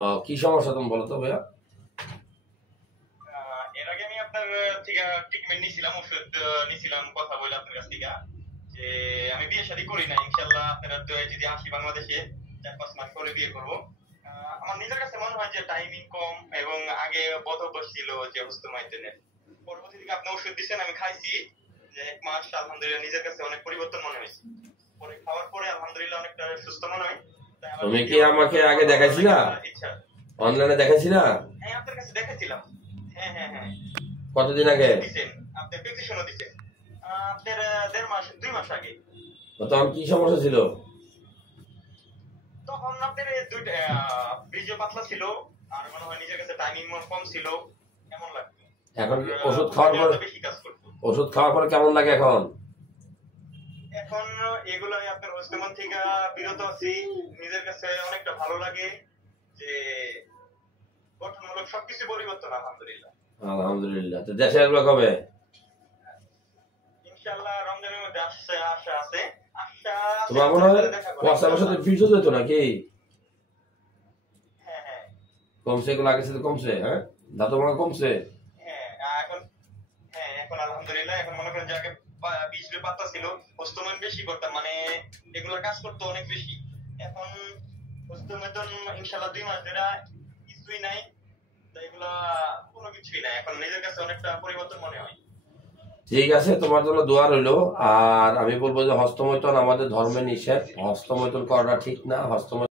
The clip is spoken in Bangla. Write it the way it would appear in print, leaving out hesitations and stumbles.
কি সমস্যা তুমি বলো তো ভাইয়া? এর আগে আমি আপনার থেকে ট্রিটমেন্ট নিছিলাম, ওষুধ নিছিলাম, কথা বলে আপনার কাছ থেকে যে আমি বিয়ে শাদী করি না, ইনশাল্লাহ আপনার দয়ায় যদি আসি বাংলাদেশে 4-5 মাস পরে বিয়ে করব। আমার নিজের কাছে মনে হয় যে টাইমিং কম এবং আগে বদ অভ্যাস ছিল যে হুস্তমাইতেনের। পরবর্তী থেকে আপনি ওষুধ দিচ্ছেন, আমি খাইছি যে 1 মাস, আলহামদুলিল্লাহ নিজের কাছে অনেক পরিবর্তন মনে হয়েছে। পরে খাওয়ার পরে আলহামদুলিল্লাহ অনেকটা সুস্থ মনে হয়। তুমি কি আমাকে আগে দেখাইছিলা? ইচ্ছা অনলাইনে দেখাইছিলা? হ্যাঁ, আপনার কাছে দেখাইছিলাম। হ্যাঁ হ্যাঁ হ্যাঁ। কতদিন আগে? দিছেন আপনি প্রেসক্রিপশনও দিছেন আপনার 1.5 মাস 2 মাস আগে। তখন কি সমস্যা ছিল? তখন আপনার দুইটা বীর্য পাতলা ছিল, আর মনে হয় নিজের কাছে টাইমিং কম ছিল, এমন লাগতো। এখন ওষুধ খাওয়ার পর বেশি কাজ করতো। ওষুধ খাওয়ার পর কেমন লাগে এখন? এখন এগুলাই আপনার হোস্টেমন থেকে বিরত আছি, নিজের কাছে অনেকটা ভালো লাগে যে গঠনমূলক সবকিছু পরিবর্তন আলহামদুলিল্লাহ। আলহামদুলিল্লাহ। তো দেশে আসবে কবে? ইনশাআল্লাহ রমজানের মধ্যে আশা আছে। তোমার মনে হয় WhatsApp-এর সাথে ভিডিও যেত নাকি? হ্যাঁ হ্যাঁ কমছে, এগুলো আগের সাথে কমছে? হ্যাঁ, দাঁত মনে কমছে? হ্যাঁ এখন হ্যাঁ এখন আলহামদুলিল্লাহ, এখন মনে করেন যে আগে বীজের পাতা ছিল, হস্তমন বেশি করতাম, মানে এগুলোর কাজ করতো অনেক বেশি। এখন হস্তমেতন ইনশাআল্লাহ 2 মাস ধরে কিছুই নাই, তো এগুলা কোনো কিছুই নাই, এখন নিজের কাছে অনেকটা পরিবর্তন মনে হয়। ঠিক আছে, তোমার জন্য দোয়া রইলো। আর আমি বলবো যে হস্তমৈথুন আমাদের ধর্মে নিষেধ, হস্তমৈথুন করাটা ঠিক না। হস্তমৈথুন